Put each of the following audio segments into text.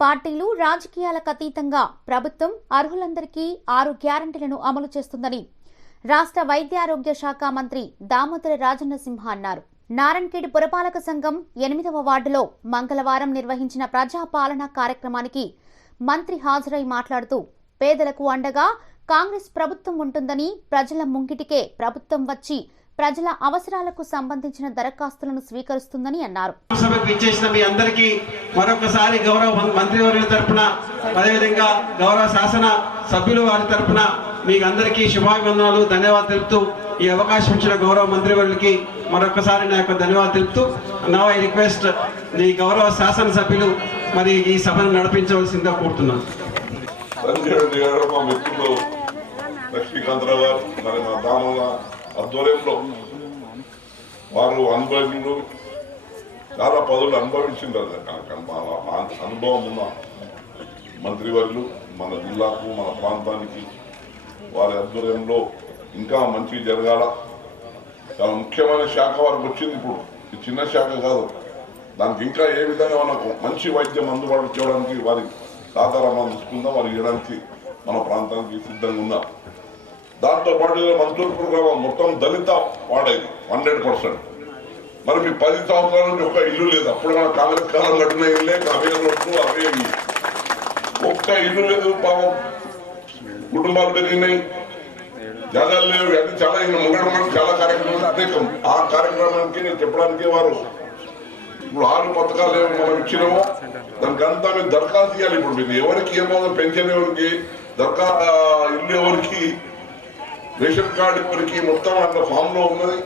పార్టీలు రాజకీయాలకు అతీతంగా ప్రభుత్వం అర్హులందరికీ ఆరు గ్యారంటీలను అమలు చేస్తుందని రాష్ట్ర వైద్య ఆరోగ్య శాఖ మంత్రి దామోదర రాజన్నసింహ అన్నారు. నారాయణఖేడ్ పురపాలక సంఘం ఎనిమిదవ వార్డులో మంగళవారం నిర్వహించిన ప్రజాపాలన కార్యక్రమానికి మంత్రి హాజరై మాట్లాడుతూ పేదలకు అండగా కాంగ్రెస్ ప్రభుత్వం ఉంటుందని ప్రజల ముంగిటికే ప్రభుత్వం వచ్చి ప్రజల అవసరాలకు సంబంధించిన దరఖాస్తులను స్వీకరిస్తుందని అన్నారు. సభకు ఇచ్చేసిన మీ అందరికీ మరొకసారి గౌరవ మంత్రివర్యుల తరపున అదేవిధంగా గౌరవ శాసన సభ్యులు వారి తరపున మీకు అందరికీ శుభాభివందనాలు ధన్యవాదాలు తెలుపుతూ ఈ అవకాశం ఇచ్చిన గౌరవ మంత్రివర్యులకి మరొకసారి నా యొక్క ధన్యవాదాలు తెలుపుతూ నా ఐ రిక్వెస్ట్ ఈ గౌరవ శాసన సభ్యులు మరి ఈ సభను నడిపించవలసిందిగా కోరుతున్నాను. లక్ష్మీకాంతరావు గారు మరి మా దామల ఆధ్వర్యంలో వారు అనుభవములు చాలా పదవులు అనుభవించింటారు మా అనుభవం ఉన్న మంత్రివర్యులు మన జిల్లాకు మన ప్రాంతానికి వారి ఆధ్వర్యంలో ఇంకా మంచి జరగాల. చాలా ముఖ్యమైన శాఖ వారికి వచ్చింది ఇప్పుడు. ఇది చిన్న శాఖ కాదు. దానికి ఇంకా ఏ విధంగా మనకు మంచి వైద్యం అందుబాటు చేయడానికి వారి సాధారణ తీసుకుందాం వారికి ఇవ్వడానికి మన ప్రాంతానికి సిద్ధంగా ఉన్నారు. దాంతో పాటు మంత్రుల మొత్తం దళిత వాడేది హండ్రెడ్ పర్సెంట్. మరి మీ పది సంవత్సరాల నుంచి ఒక ఇల్లు లేదు. అప్పుడు మన కాంగ్రెస్ కాలం కట్టిన ఇల్లే అవే రోడ్లు అవే ఇల్లు. ఒక్క ఇల్లు లేదు పాపం. కుటుంబాలు పెరిగినాయి. జాగాలు లేవు. అది చాలా ఇంకా చాలా కార్యక్రమాలు అనేకం ఆ కార్యక్రమానికి నేను చెప్పడానికి వారు. ఇప్పుడు ఆరు పథకాలు ఏమో మనం ఇచ్చినామో దానికంతా మీరు దరఖాస్తు ఇవ్వాలి ఇప్పుడు మీరు ఎవరికి ఏమో పెన్షన్ ఎవరికి దరఖా ఇల్లు ఎవరికి రేషన్ కార్డు ఇప్పటికీ మొత్తం అట్లా ఫామ్లో ఉన్నది.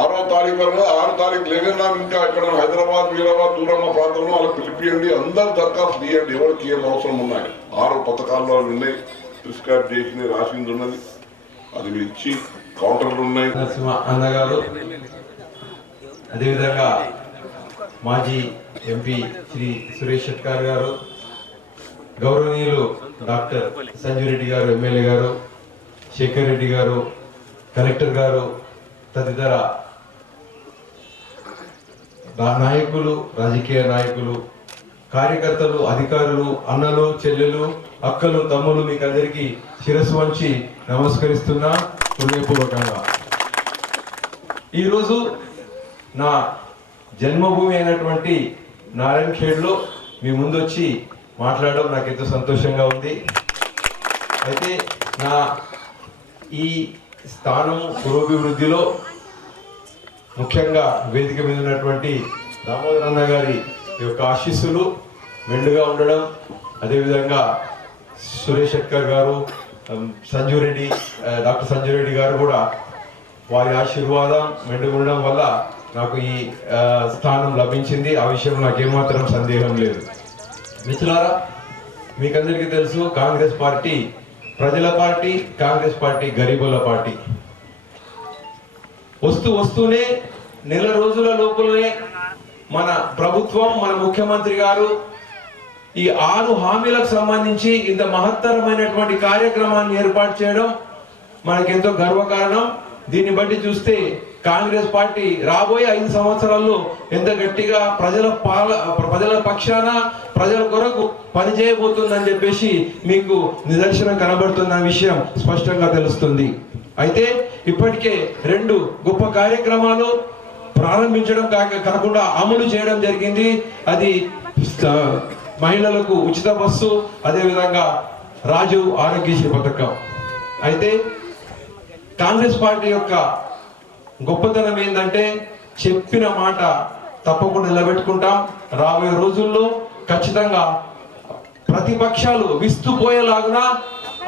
ఆరో తారీఖు వరకు ఆరో తారీఖు లేకుండా ఇంకా ఇక్కడ హైదరాబాద్ వీరాబాద్ దూరమ్మ ప్రాంతంలో వాళ్ళకి పిలిపియండి. అందరు దరఖాస్తు తీయండి. ఎవరికి ఏం అవసరం ఉన్నాయి? ఆరు పథకాల్లో అవి ఉన్నాయి. ప్రిస్క్రైబ్ చేసి రాసింది ఉన్నది. అది ఇచ్చి కౌంటర్లు ఉన్నాయి. నరసింహ అన్నగారు అదేవిధంగా మాజీ ఎంపీ శ్రీ సురేష్ షెట్కార్ గారు గౌరవనీయులు డాక్టర్ సంజీవ్ రెడ్డి గారు ఎమ్మెల్యే గారు శేఖర్ రెడ్డి గారు కలెక్టర్ గారు తదితర నాయకులు రాజకీయ నాయకులు కార్యకర్తలు అధికారులు అన్నలు చెల్లెలు అక్కలు తమ్ములు మీకు అందరికీ శిరస్సు వంచి నమస్కరిస్తున్నా హృదయపూర్వకంగా. ఈరోజు నా జన్మభూమి అయినటువంటి నారాయణ ఖేడ్లో మీ ముందు వచ్చి మాట్లాడడం నాకు ఎంతో సంతోషంగా ఉంది. అయితే నా ఈ స్థానం పురోభివృద్ధిలో ముఖ్యంగా వేదిక మీద ఉన్నటువంటి దామోదర్ అన్న గారి యొక్క ఆశీస్సులు మెండుగా ఉండడం అదేవిధంగా సురేష్ శెట్కర్ గారు సంజీవ్ రెడ్డి డాక్టర్ సంజీవ్ రెడ్డి గారు కూడా వారి ఆశీర్వాదం మెండుగా ఉండడం వల్ల నాకు ఈ స్థానం లభించింది. ఆ విషయం నాకు ఏమాత్రం సందేహం లేదు. మిత్రులారా మీకందరికీ తెలుసు కాంగ్రెస్ పార్టీ ప్రజల పార్టీ కాంగ్రెస్ పార్టీ గరీబుల పార్టీ. వస్తూ వస్తూనే నెల రోజుల లోపలనే మన ప్రభుత్వం మన ముఖ్యమంత్రి గారు ఈ ఆరు హామీలకు సంబంధించి ఇంత మహత్తరమైనటువంటి కార్యక్రమాన్ని ఏర్పాటు చేయడం మనకెంతో గర్వకారణం. దీన్ని బట్టి చూస్తే కాంగ్రెస్ పార్టీ రాబోయే ఐదు సంవత్సరాల్లో ఎంత గట్టిగా ప్రజల పాల ప్రజల పక్షాన ప్రజల కొరకు పనిచేయబోతుందని చెప్పేసి మీకు నిదర్శనం కనబడుతున్న విషయం స్పష్టంగా తెలుస్తుంది. అయితే ఇప్పటికే రెండు గొప్ప కార్యక్రమాలు ప్రారంభించడం కాక కాకుండా అమలు చేయడం జరిగింది. అది మహిళలకు ఉచిత బస్సు అదేవిధంగా రాజు ఆరోగ్యశ్రీ పథకం. అయితే కాంగ్రెస్ పార్టీ యొక్క గొప్పతనం ఏంటంటే చెప్పిన మాట తప్పకుండా నిలబెట్టుకుంటాం. రాబోయే రోజుల్లో ఖచ్చితంగా ప్రతిపక్షాలు విస్తుపోయేలాగున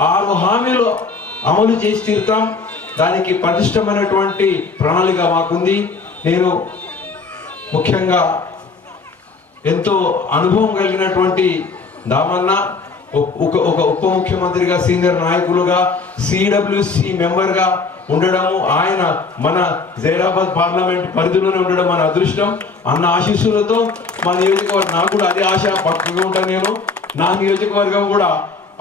ఆరు హామీలు అమలు చేసి తీరుతాం. దానికి పటిష్టమైనటువంటి ప్రణాళిక మాకుంది. నేను ముఖ్యంగా ఎంతో అనుభవం కలిగినటువంటి దామన్న ఒక ఒక ఉప ముఖ్యమంత్రిగా సీనియర్ నాయకులుగా సిడబ్ల్యూసి మెంబర్గా ఉండడము ఆయన మన జైరాబాద్ పార్లమెంట్ పరిధిలోనే ఉండడం మన అదృష్టం. అన్న ఆశీస్సులతో మా నియోజకవర్గం నాకు కూడా అదే ఆశ పక్కగా ఉంటాను నేను. నా నియోజకవర్గం కూడా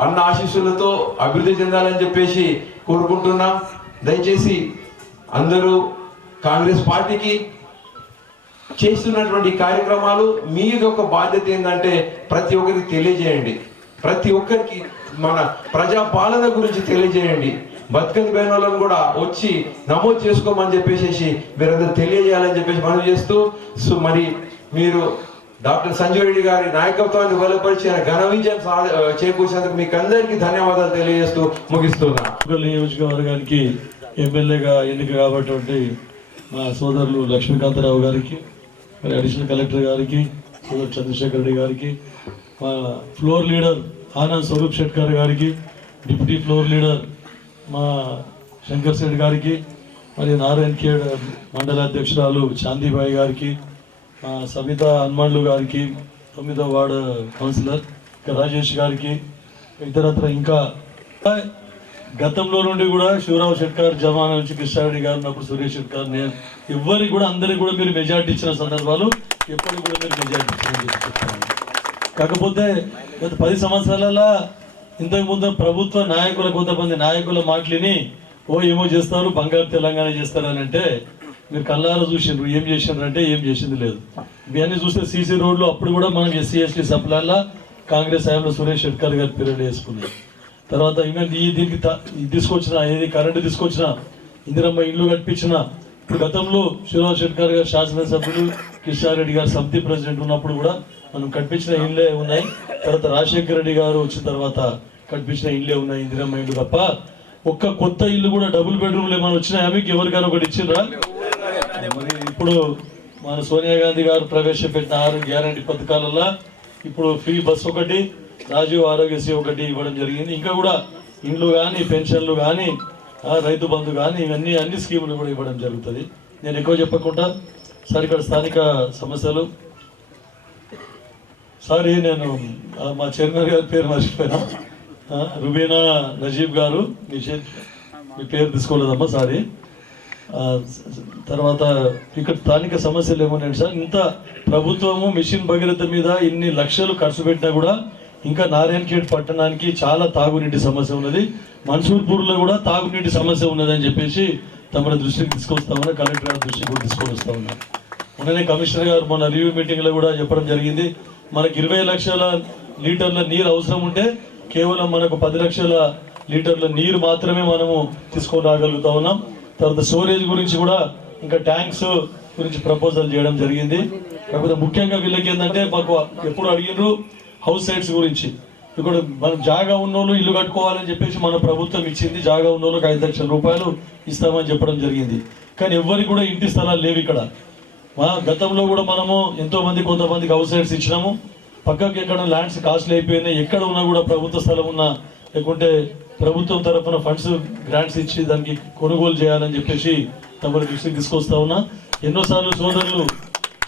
అన్న ఆశీస్సులతో అభివృద్ధి చెందాలని చెప్పేసి కోరుకుంటున్నా. దయచేసి అందరూ కాంగ్రెస్ పార్టీకి చేస్తున్నటువంటి కార్యక్రమాలు మీ యొక్క బాధ్యత ఏంటంటే ప్రతి ఒక్కరికి తెలియజేయండి. ప్రతి ఒక్కరికి మన ప్రజా పాలన గురించి తెలియజేయండి. బతుకని బేనోళ్ళను కూడా వచ్చి నమోదు చేసుకోమని చెప్పేసి మీరందరూ తెలియజేయాలని చెప్పేసి మనం చేస్తూ సో మరి మీరు డాక్టర్ సంజయ్ రెడ్డి గారి నాయకత్వాన్ని బలపరిచిన ఆయన ఘన విజయం సా- చేకూర్చినందుకు మీకు అందరికీ ధన్యవాదాలు తెలియజేస్తూ ముగిస్తున్నా నియోజకవర్గానికి ఎమ్మెల్యేగా ఎన్నిక కాబట్టి మా సోదరులు లక్ష్మీకాంతరావు గారికి మరి అడిషనల్ కలెక్టర్ గారికి సోదరు చంద్రశేఖర్ రెడ్డి గారికి మా ఫ్లోర్ లీడర్ ఆనంద్ స్వరూప్ షెట్కర్ గారికి డిప్యూటీ ఫ్లోర్ లీడర్ మా శంకర్ శెట్ గారికి మరియు నారాయణ ఖేడ్ మండల అధ్యక్షురాలు చాందీబాయి గారికి మా సవిత హనుమాన్లు గారికి తొమ్మిదో వార్డు కౌన్సిలర్ రాజేష్ గారికి ఇతరత్ర ఇంకా గతంలో నుండి కూడా శివరావు షెట్కర్ జమానా నుంచి కృష్ణారెడ్డి గారు ఉన్నప్పుడు సురేష్ షెట్కర్ నేను ఎవరికి కూడా అందరికి కూడా మీరు మెజార్టీ ఇచ్చిన సందర్భాలు ఎప్పటికి కూడా మీరు మెజార్టీ ఇచ్చిన చెప్తాను కాకపోతే గత పది సంవత్సరాలలో ఇంతకు ముందు ప్రభుత్వ నాయకుల కొంతమంది నాయకుల మాటలిని ఓ ఏమో చేస్తారు బంగారు తెలంగాణ చేస్తారు అని అంటే మీరు కళ్ళారా చూసిండ్రు ఏం చేసిండ్రు అంటే ఏం చేసింది లేదు. ఇవన్నీ చూస్తే సీసీ రోడ్లు అప్పుడు కూడా మనం ఎస్సీ ఎస్టీ సప్లాల్లో కాంగ్రెస్ హయాంలో సురేష్ షెట్కర్ గారి పీరియడ్ వేసుకున్నారు తర్వాత ఇంకా ఈ దీనికి ఇది తీసుకొచ్చిన ఏది కరెంటు తీసుకొచ్చిన ఇందిరమ్మ ఇల్లు కట్టించిన ఇప్పుడు గతంలో శివరావు షెట్కర్ గారు శాసనసభ్యులు కిషారెడ్డి గారు సమితి ప్రెసిడెంట్ ఉన్నప్పుడు కూడా మనం కట్టించిన ఇండ్లే ఉన్నాయి. తర్వాత రాజశేఖర రెడ్డి గారు వచ్చిన తర్వాత కట్టించిన ఇండ్లే ఉన్నాయి ఇందిరమ్మ ఇండ్లు తప్ప. ఒక్క కొత్త ఇల్లు కూడా డబుల్ బెడ్రూమ్లు ఏమైనా వచ్చినాయా మీకు ఎవరికైనా ఒకటి ఇచ్చిండ్రా? మరి ఇప్పుడు మన సోనియా గాంధీ గారు ప్రవేశపెట్టిన ఆరు గ్యారంటీ పథకాలలో ఇప్పుడు ఫ్రీ బస్ ఒకటి రాజీవ్ ఆరోగ్యశ్రీ ఒకటి ఇవ్వడం జరిగింది. ఇంకా కూడా ఇండ్లు కానీ పెన్షన్లు కానీ రైతు బంధు కానీ ఇవన్నీ అన్ని స్కీములు కూడా ఇవ్వడం జరుగుతుంది. నేను ఎక్కువ చెప్పకుండా సార్ ఇక్కడ స్థానిక సమస్యలు. సారీ నేను మా చైర్మన్ గారి పేరు మర్చిపోయినా. రుబీనా నజీబ్ గారు మీ చే- మీ పేరు తీసుకోలేదమ్మా సారీ. తర్వాత ఇక్కడ స్థానిక సమస్యలు ఏమన్నాయంటే సార్ ఇంత ప్రభుత్వము మిషన్ భగీరథ మీద ఇన్ని లక్షలు ఖర్చు పెట్టినా కూడా ఇంకా నారాయణఖేడ్ పట్టణానికి చాలా తాగునీటి సమస్య ఉన్నది. మన్సూర్పూర్లో కూడా తాగునీటి సమస్య ఉన్నదని చెప్పేసి తమ దృష్టికి తీసుకొస్తా ఉన్నా కలెక్టర్ గారి దృష్టికి కూడా తీసుకొని వస్తా ఉన్నా. మొన్ననే కమిషనర్ గారు మన రివ్యూ మీటింగ్లో కూడా చెప్పడం జరిగింది. మనకి ఇరవై లక్షల లీటర్ల నీరు అవసరం ఉంటే కేవలం మనకు పది లక్షల లీటర్ల నీరు మాత్రమే మనము తీసుకొని రాగలుగుతా ఉన్నాం. తర్వాత స్టోరేజ్ గురించి కూడా ఇంకా ట్యాంక్స్ గురించి ప్రపోజల్ చేయడం జరిగింది. కాకపోతే ముఖ్యంగా వీళ్ళకి ఏంటంటే మాకు ఎప్పుడు అడిగినారు హౌస్ సైట్స్ గురించి. ఇక్కడ మనం జాగా ఉన్నోళ్ళు ఇల్లు కట్టుకోవాలని చెప్పేసి మన ప్రభుత్వం ఇచ్చింది జాగా ఉన్నోళ్ళకి ఐదు లక్షల రూపాయలు ఇస్తామని చెప్పడం జరిగింది. కానీ ఎవ్వరికి కూడా ఇంటి స్థలాలు లేవు ఇక్కడ. మా గతంలో కూడా మనము ఎంతో మంది కొంతమందికి హౌస్ ఇచ్చినాము. పక్కకి ఎక్కడ ల్యాండ్స్ కాస్ట్లు అయిపోయినాయి ఎక్కడ ఉన్నా కూడా ప్రభుత్వ స్థలం ఉన్నా లేకుంటే ప్రభుత్వం తరఫున ఫండ్స్ గ్రాంట్స్ ఇచ్చి దానికి కొనుగోలు చేయాలని చెప్పేసి తమరి దృష్టికి తీసుకొస్తా ఉన్నా. ఎన్నోసార్లు సోదరులు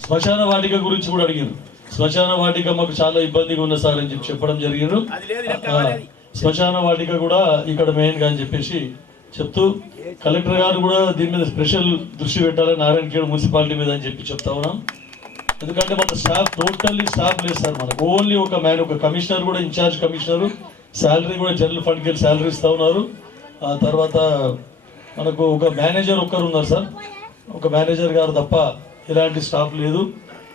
శ్మశాన వాటిక గురించి కూడా అడిగారు. శ్మశాన వాటిక మాకు చాలా ఇబ్బందిగా ఉన్న సార్ అని చెప్పి చెప్పడం జరిగారు ఆ, శ్మశాన వాటిక కూడా ఇక్కడ మెయిన్గా అని చెప్పేసి చెప్తూ కలెక్టర్ గారు కూడా దీని మీద స్పెషల్ దృష్టి పెట్టాలని నారాయణఖేడ్ మున్సిపాలిటీ మీద అని చెప్పి చెప్తా ఉన్నాం. ఎందుకంటే మన స్టాఫ్ టోటల్లీ స్టాఫ్ లేదు సార్ మనకు. ఓన్లీ ఒక మ్యాన్ ఒక కమిషనర్ కూడా ఇన్ఛార్జ్ కమిషనర్ శాలరీ కూడా జనరల్ ఫండ్కి వెళ్ళి శాలరీ ఇస్తా ఉన్నారు. ఆ తర్వాత మనకు ఒక మేనేజర్ ఒక్కరు ఉన్నారు సార్. ఒక మేనేజర్ గారు తప్ప ఎలాంటి స్టాఫ్ లేదు.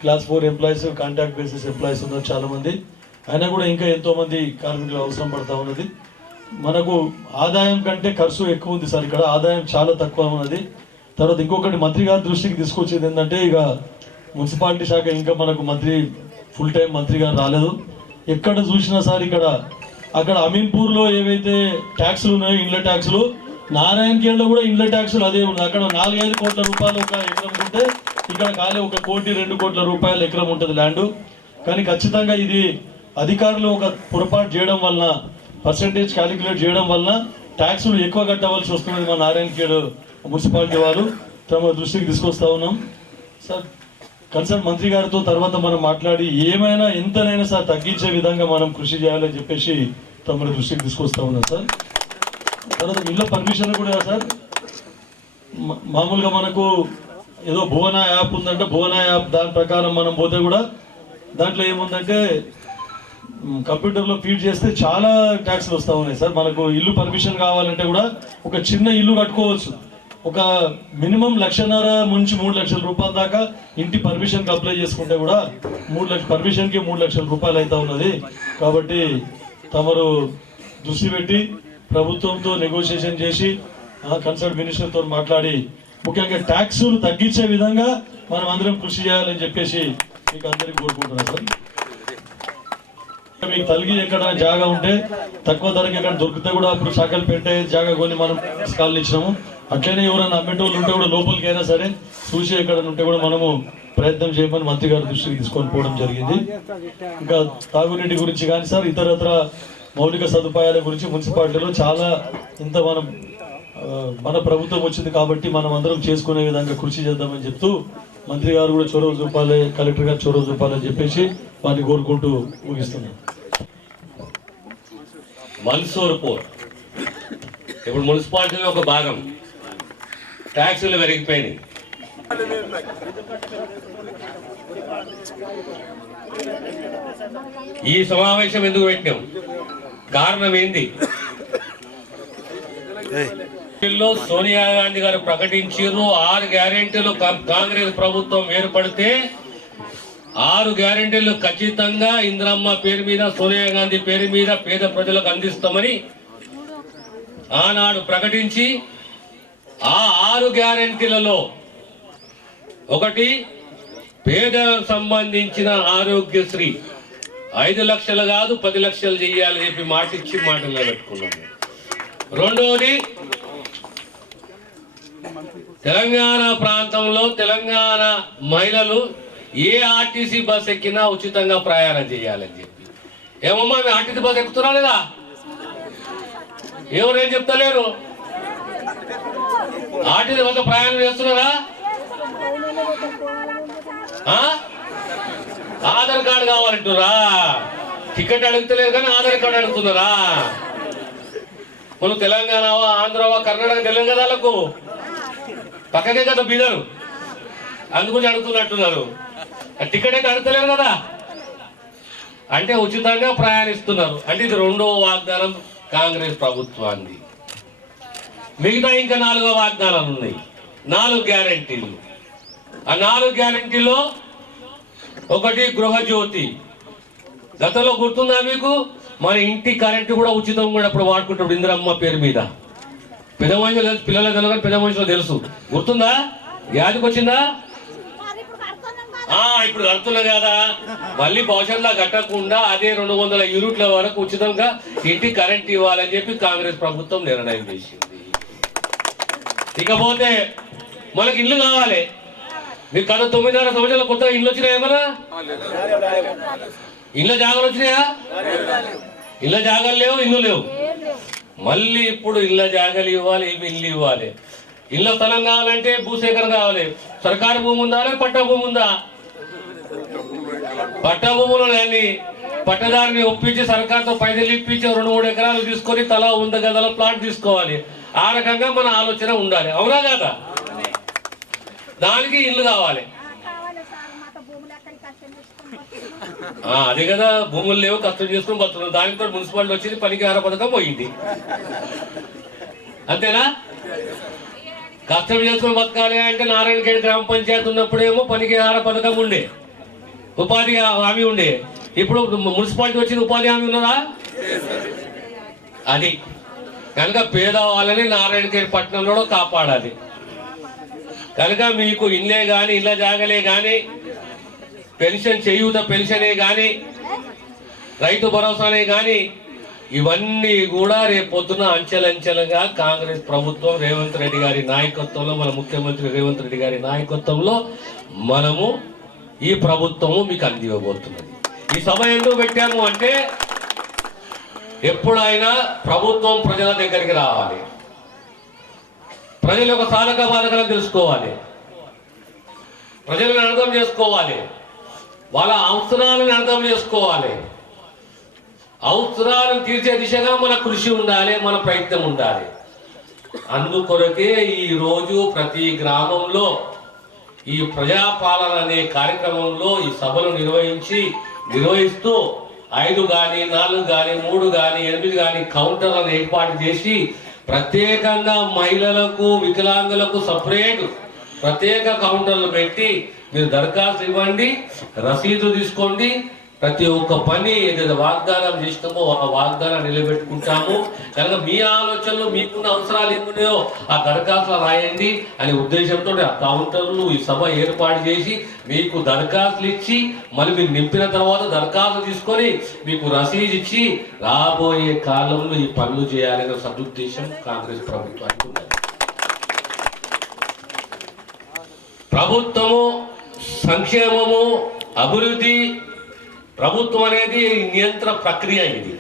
Class four employees contact basis employees ఉన్నారు చాలామంది. అయినా కూడా ఇంకా ఎంతోమంది కార్మికులు అవసరం పడతా ఉన్నది. మనకు ఆదాయం కంటే ఖర్చు ఎక్కువ ఉంది సార్ ఇక్కడ. ఆదాయం చాలా తక్కువ ఉన్నది. తర్వాత ఇంకొకటి మంత్రి గారి దృష్టికి తీసుకొచ్చేది ఏంటంటే ఇక మున్సిపాలిటీ శాఖ ఇంకా మనకు మంత్రి ఫుల్ టైం మంత్రి గారు రాలేదు. ఎక్కడ చూసినా సార్ ఇక్కడ అక్కడ అమీన్పూర్లో ఏవైతే ట్యాక్సులు ఉన్నాయో ఇండ్ల ట్యాక్సులు నారాయణఖేడ్లో కూడా ఇండ్ల ట్యాక్సులు అదే ఉంది. అక్కడ నాలుగైదు కోట్ల రూపాయలు ఒక ఎకరం ఉంటే ఇక్కడ ఖాళీ ఒక కోటి రెండు కోట్ల రూపాయల ఎకరం ఉంటుంది ల్యాండ్. కానీ ఖచ్చితంగా ఇది అధికారులు ఒక పొరపాటు చేయడం వలన పర్సంటేజ్ క్యాలిక్యులేట్ చేయడం వలన ట్యాక్సులు ఎక్కువ కట్టవలసి వస్తున్నది మా నారాయణఖేడ్ మున్సిపాలిటీ వాళ్ళు తమ దృష్టికి తీసుకొస్తా ఉన్నాం. సార్ కన్సర్న్ మంత్రి గారితో తర్వాత మనం మాట్లాడి ఏమైనా ఎంతనైనా సార్ తగ్గించే విధంగా మనం కృషి చేయాలని చెప్పేసి తమ దృష్టికి తీసుకొస్తా ఉన్నాం సార్. తర్వాత ఇళ్ళ పర్మిషన్ కూడా సార్? మా- మామూలుగా మనకు ఏదో భువన యాప్ ఉందంటే భువన యాప్ దాని ప్రకారం మనం పోతే కూడా దాంట్లో ఏముందంటే కంప్యూటర్లో ఫీడ్ చేస్తే చాలా ట్యాక్స్లు వస్తూ ఉన్నాయి సార్. మనకు ఇల్లు పర్మిషన్ కావాలంటే కూడా ఒక చిన్న ఇల్లు కట్టుకోవచ్చు. ఒక మినిమం లక్షన్నర నుంచి మూడు లక్షల రూపాయల దాకా ఇంటి పర్మిషన్కి అప్లై చేసుకుంటే కూడా మూడు లక్ష పర్మిషన్కి మూడు లక్షల రూపాయలు అయితే ఉన్నది. కాబట్టి తమరు దృష్టి పెట్టి ప్రభుత్వంతో నెగోషియేషన్ చేసి కన్సల్ట్ మినిస్టర్తో మాట్లాడి ముఖ్యంగా ట్యాక్సులు తగ్గించే విధంగా మనం అందరం కృషి చేయాలని చెప్పేసి మీకు అందరికీ కోరుకుంటున్నాను సార్. మీకు తలిగి ఎక్కడ జాగా ఉంటే తక్కువ ధరకి ఎక్కడ దొరికితే కూడా అప్పుడు శాఖలు పెట్టే జాగా కొని మనం కాళ్ళు ఇచ్చినాము. అట్లనే ఎవరైనా అమ్మేటోళ్ళు ఉంటే కూడా లోపలికైనా సరే చూసి ఎక్కడ ఉంటే కూడా మనము ప్రయత్నం చేయమని మంత్రి గారి దృష్టికి తీసుకొని పోవడం జరిగింది. ఇంకా తాగునీటి గురించి కానీ సార్ ఇతరత్ర మౌలిక సదుపాయాల గురించి మున్సిపాలిటీలో చాలా ఇంత మనం మన ప్రభుత్వం వచ్చింది కాబట్టి మనం అందరం చేసుకునే విధంగా కృషి చేద్దామని చెప్తూ మంత్రి గారు కూడా చొరవ చూపాలి కలెక్టర్ గారు చొరవ చూపాలని చెప్పేసి వారిని కోరుకుంటూ ముగిస్తున్నాను మన్సూర్పూర్ ఇప్పుడు మున్సిపాలిటీలో ఒక భాగం. ట్యాక్సులు పెరిగిపోయినాయి. ఈ సమావేశం ఎందుకు పెట్టినాం? కారణం ఏంది సోనియా గాంధీ గారు ప్రకటించారు ఆరు గ్యారెంటీలు కాంగ్రెస్ ప్రభుత్వం ఏర్పడితే ఆరు గ్యారెంటీలు ఖచ్చితంగా ఇందిరమ్మ పేరు మీద సోనియా గాంధీ పేరు మీద పేద ప్రజలకు అందిస్తామని ఆనాడు ప్రకటించి ఆ ఆరు గ్యారెంటీలలో ఒకటి పేదలకు సంబంధించిన ఆరోగ్యశ్రీ ఐదు లక్షలు కాదు పది లక్షలు చెయ్యాలని చెప్పి మాట ఇచ్చి మాట నిలబెట్టుకున్నాము రెండవది తెలంగాణ ప్రాంతంలో తెలంగాణ మహిళలు ఏ ఆర్టీసీ బస్ ఎక్కినా ఉచితంగా ప్రయాణం చేయాలని చెప్పి. ఏమమ్మా మీ ఆర్టీసీ బస్ ఎక్కుతున్నా లేదా? ఎవరేం చెప్తలేరు? ఆర్టీసీ బస్ ప్రయాణం చేస్తున్నారా? ఆధార్ కార్డు కావాలంటురా. టికెట్ అడుగుతలేదు కానీ ఆధార్ కార్డు అడుగుతున్నారా? మనం తెలంగాణవా ఆంధ్రవా కర్ణాటక తెలియదు కదా వాళ్ళకు పక్కకే కదా బీదరు. అందుకు అడుగుతున్నట్టున్నారు. టికెట్ అయితే అడుగుతలేరు కదా. అంటే ఉచితంగా ప్రయాణిస్తున్నారు. అంటే ఇది రెండవ వాగ్దానం కాంగ్రెస్ ప్రభుత్వాన్ని మిగతా ఇంకా నాలుగో వాగ్దానాలు ఉన్నాయి. నాలుగు గ్యారంటీలు. ఆ నాలుగు గ్యారంటీలో ఒకటి గృహజ్యోతి. గతంలో గుర్తుందా మీకు? మన ఇంటి కరెంటు కూడా ఉచితం కూడా ఇప్పుడు వాడుకుంటాడు ఇందిరమ్మ పేరు మీద. పెద్ద మనుషులు పిల్లలకు తెలుసు పెద్ద మనుషులు తెలుసు. గుర్తుందా? యాదికి వచ్చిందా? ఆ ఇప్పుడు కడుతున్నా కదా. మళ్ళీ భవిష్యత్తులో కట్టకుండా అదే రెండు వందల యూనిట్ల వరకు ఉచితంగా ఇంటి కరెంట్ ఇవ్వాలని చెప్పి కాంగ్రెస్ ప్రభుత్వం నిర్ణయం చేసింది. ఇకపోతే మనకి ఇల్లు కావాలి. మీకు కథ తొమ్మిదిన్నర సంవత్సరాల కొత్త ఇల్లు వచ్చినాయా ఏమన్నా? ఇళ్ళ జాగాలు వచ్చినాయా? ఇళ్ళ జాగాలు లేవు ఇల్లు లేవు. మళ్ళీ ఇప్పుడు ఇళ్ళ జాగాలు ఇవ్వాలి ఇవి ఇల్లు ఇవ్వాలి. ఇళ్ళ స్థలం కావాలంటే భూసేకరణ కావాలి. సర్కారు భూమి ఉందా లేదా పట్టా భూమి ఉందా? పట్టా భూములు లేని పట్టదారిని ఒప్పించి సర్కార్తో పైసలు ఇప్పించి రెండు మూడు ఎకరాలు తీసుకొని తలా వంద గదల ప్లాట్ తీసుకోవాలి. ఆ రకంగా మన ఆలోచన ఉండాలి. అవునా కదా? దానికి ఇల్లు కావాలి. అది అదే కదా భూములు లేవు కష్టం చేసుకుని బతున్నాం కూడా మున్సిపాలిటీ వచ్చింది పనికిహార పథకం పోయింది. అంతేనా? కష్టం చేసుకుని బతకాలి అంటే నారాయణఖేడ్ గ్రామ పంచాయతీ ఉన్నప్పుడేమో పనికిహార పథకం ఉండే. ఉపాధి హామీ ఉండే. ఇప్పుడు మున్సిపాలిటీ వచ్చింది ఉపాధి హామీ ఉన్నదా? అది. కనుక పేదవాళ్ళని నారాయణఖేడ్ పట్టణంలో కాపాడాలి. కనుక మీకు ఇల్లే కానీ ఇళ్ళ జాగలే కానీ పెన్షన్ చేయూత పెన్షనే కానీ రైతు భరోసానే కానీ ఇవన్నీ కూడా రేపు పొద్దున అంచెలంచెలుగా కాంగ్రెస్ ప్రభుత్వం రేవంత్ రెడ్డి గారి నాయకత్వంలో మన ముఖ్యమంత్రి రేవంత్ రెడ్డి గారి నాయకత్వంలో మనము ఈ ప్రభుత్వము మీకు అందివ్వబోతున్నది. ఈ సభ ఎందుకు పెట్టాము అంటే ఎప్పుడైనా ప్రభుత్వం ప్రజల దగ్గరికి రావాలి. ప్రజల యొక్క సాధక బాధకాలను తెలుసుకోవాలి. ప్రజలను అర్థం చేసుకోవాలి. వాళ్ళ అవసరాలను అర్థం చేసుకోవాలి. అవసరాలను తీర్చే దిశగా మన కృషి ఉండాలి మన ప్రయత్నం ఉండాలి. అందుకొరకే ఈరోజు ప్రతి గ్రామంలో ఈ ప్రజాపాలన అనే కార్యక్రమంలో ఈ సభలు నిర్వహించి నిర్వహిస్తూ ఐదు కానీ నాలుగు కానీ మూడు కానీ ఎనిమిది కానీ కౌంటర్లను ఏర్పాటు చేసి ప్రత్యేకంగా మహిళలకు వికలాంగులకు సపరేట్ ప్రత్యేక కౌంటర్లు పెట్టి మీరు దరఖాస్తు ఇవ్వండి రసీదు తీసుకోండి ప్రతి ఒక్క పని ఏదైతే వాగ్దానం చేసినామో ఆ వాగ్దానం నిలబెట్టుకుంటాము. కనుక మీ ఆలోచనలు మీకున్న అవసరాలు ఏమున్నాయో ఆ దరఖాస్తులు రాయండి అనే ఉద్దేశంతో ఆ కౌంటర్లు ఈ సభ ఏర్పాటు చేసి మీకు దరఖాస్తులు ఇచ్చి మళ్ళీ మీరు నింపిన తర్వాత దరఖాస్తు తీసుకొని మీకు రసీదు ఇచ్చి రాబోయే కాలంలో ఈ పనులు చేయాలనే సదుద్దేశం కాంగ్రెస్ ప్రభుత్వానికి ఉన్నది. ప్రభుత్వము సంక్షేమము అభివృద్ధి ప్రభుత్వం అనేది నియంత్రణ ప్రక్రియ ఇది.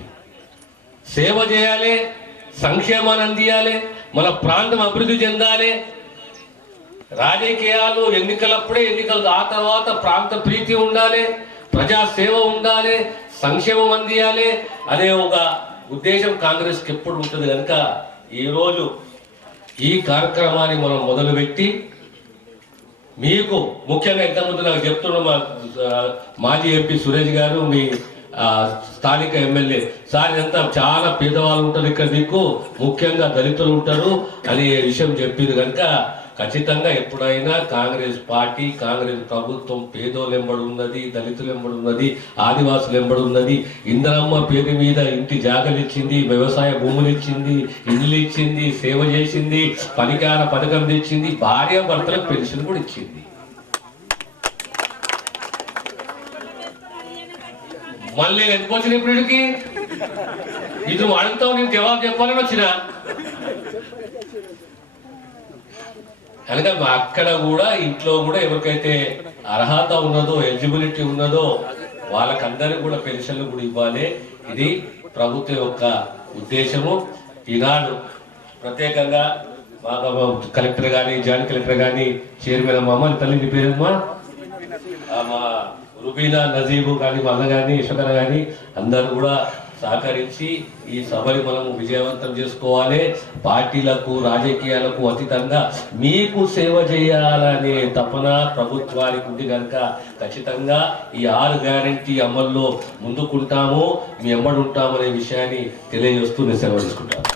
సేవ చేయాలి సంక్షేమాన్ని అందియాలి మన ప్రాంతం అభివృద్ధి చెందాలి. రాజకీయాలు ఎన్నికలప్పుడే ఎన్నికలు ఆ తర్వాత ప్రాంత ప్రీతి ఉండాలి ప్రజా సేవ ఉండాలి సంక్షేమం అందియాలి అనే ఒక ఉద్దేశం కాంగ్రెస్కి ఎప్పుడు ఉంటుంది కనుక ఈరోజు ఈ కార్యక్రమాన్ని మనం మొదలుపెట్టి మీకు ముఖ్యంగా ఇంతకుముందు నాకు చెప్తున్న మా మాజీ ఎంపీ సురేష్ గారు మీ స్థానిక ఎమ్మెల్యే. సార్ ఎంత చాలా పేదవాళ్ళు ఉంటారు ఇక్కడ మీకు. ముఖ్యంగా దళితులు ఉంటారు అనే విషయం చెప్పింది కనుక ఖచ్చితంగా ఎప్పుడైనా కాంగ్రెస్ పార్టీ కాంగ్రెస్ ప్రభుత్వం పేదోళ్ళు ఎంబడి ఉన్నది దళితులు ఉన్నది ఆదివాసులు ఉన్నది. పేరు మీద ఇంటి జాగలు ఇచ్చింది వ్యవసాయ భూములు ఇచ్చింది ఇల్లు ఇచ్చింది సేవ చేసింది పనికార పథకం తెచ్చింది భార్య భర్తలకు పెన్షన్ కూడా ఇచ్చింది. మళ్ళీ నేను ఎందుకు వచ్చిన ఇప్పుడు ఇది నువ్వు అడుగుతావు నేను జవాబు చెప్పాలని వచ్చిన? కనుక అక్కడ కూడా ఇంట్లో కూడా ఎవరికైతే అర్హత ఉన్నదో ఎలిజిబిలిటీ ఉన్నదో వాళ్ళకందరికీ కూడా పెన్షన్లు కూడా ఇవ్వాలి. ఇది ప్రభుత్వం యొక్క ఉద్దేశము. ఈనాడు ప్రత్యేకంగా మా కలెక్టర్ కానీ జాయింట్ కలెక్టర్ కానీ చైర్మన్ అమ్మ అమ్మ తల్లి నీ పేరమ్మా మా రుబీనా నజీబు కానీ మా అన్న కానీ యశోకర కానీ అందరూ కూడా సహకరించి ఈ సభని మనము విజయవంతం చేసుకోవాలి. పార్టీలకు రాజకీయాలకు అతీతంగా మీకు సేవ చేయాలనే తపన ప్రభుత్వానికి ఉంది కనుక ఖచ్చితంగా ఈ ఆరు గ్యారంటీ అమల్లో ముందుకుంటాము. మీ ఎమ్మడి ఉంటామనే విషయాన్ని తెలియజేస్తూ నేను సెలవు తీసుకుంటాను.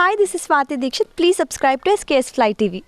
Hi this is Swathi Dixit please subscribe to SKS fly TV